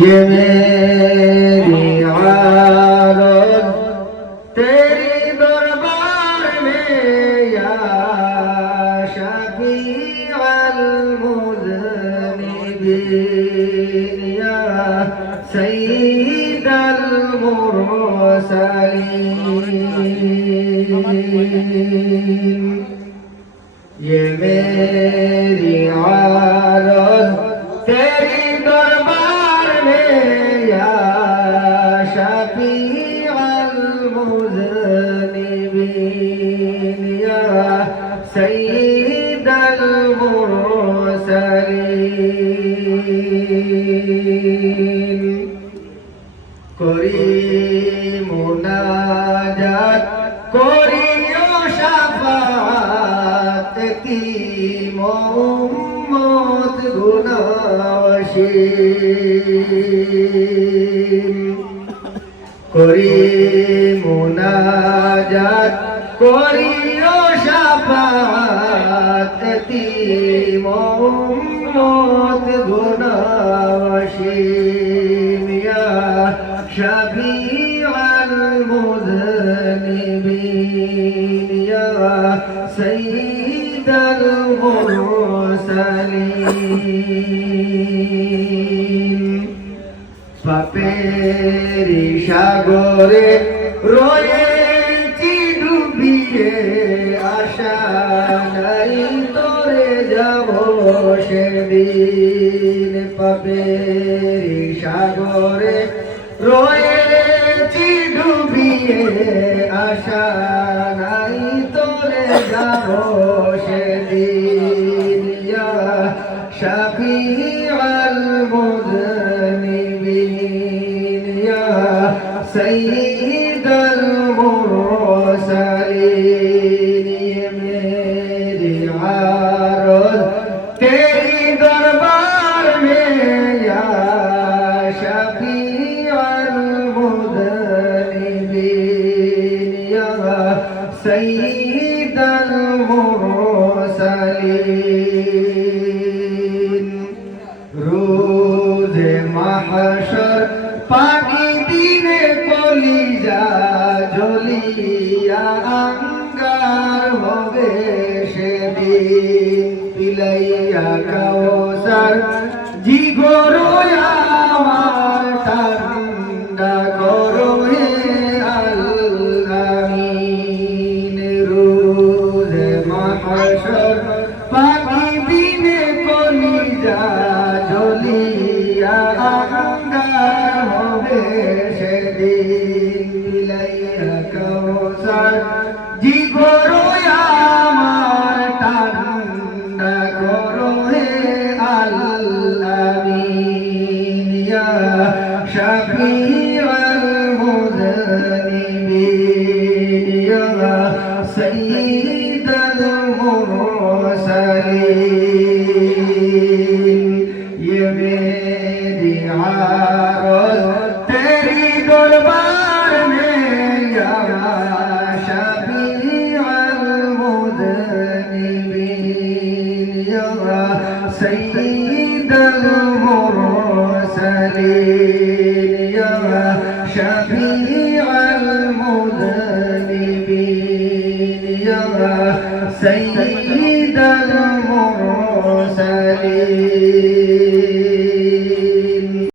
ये मेरी आरज़ तेरी दरबार में या शफ़ीअल मुज़निबीन या सय्यिदल मुरसलीन। ये मेरी आरज़ तेरी दरबार में या शफ़ीअल मुज़निबीन या सय्यिदल मुरसलीन। करी मुनाजात करियो शाफात की मोहम्मद गुनाहशीन। करी मुनाजात करियो शाफात की मोहम्मद गुनाहशीन या शफ़ीअल मुज़निबीन या सय्यिदल मुरसलीन। পাপেরি সাগরে রয়েছি ডুবিয়ে আশা নাই তোরে যাব সেদিন। পাপেরি সাগরে রয়েছি ডুবিয়ে আশা নাই তোরে যাব সেদিন। ইয়া শফীআল মুযনিবিন ইয়া সয়্যিদাল মুরসলিন। ये मेरी आरज़ तेरी दरबार में या शफ़ीअल मुज़निबीन या सय्यिदल मुरसलीन। रोज़े महशर पाकी दिने कलिजा জ্বলিয়া আঙ্গার হবে সেদিন। পিলাইয়া কাউসার জিগর আমার ঠান্ডা করো হে আল-আমিন। রোজে মাহশর পাকি দিনে কলিজা জ্বলিয়া আঙ্গার হবে সেদিন। পিলাইয়া কাউসার জিগর আমার ঠান্ডা করো হে আল-আমিন ইয়া শফীআল মুযনিবিন ইয়া সয়্যিদাল মুরসলিন। ये मेरी आरज़ तेरी दरबार में या शफ़ीअल मुज़निबीन या सय्यिदल मुरसलीन।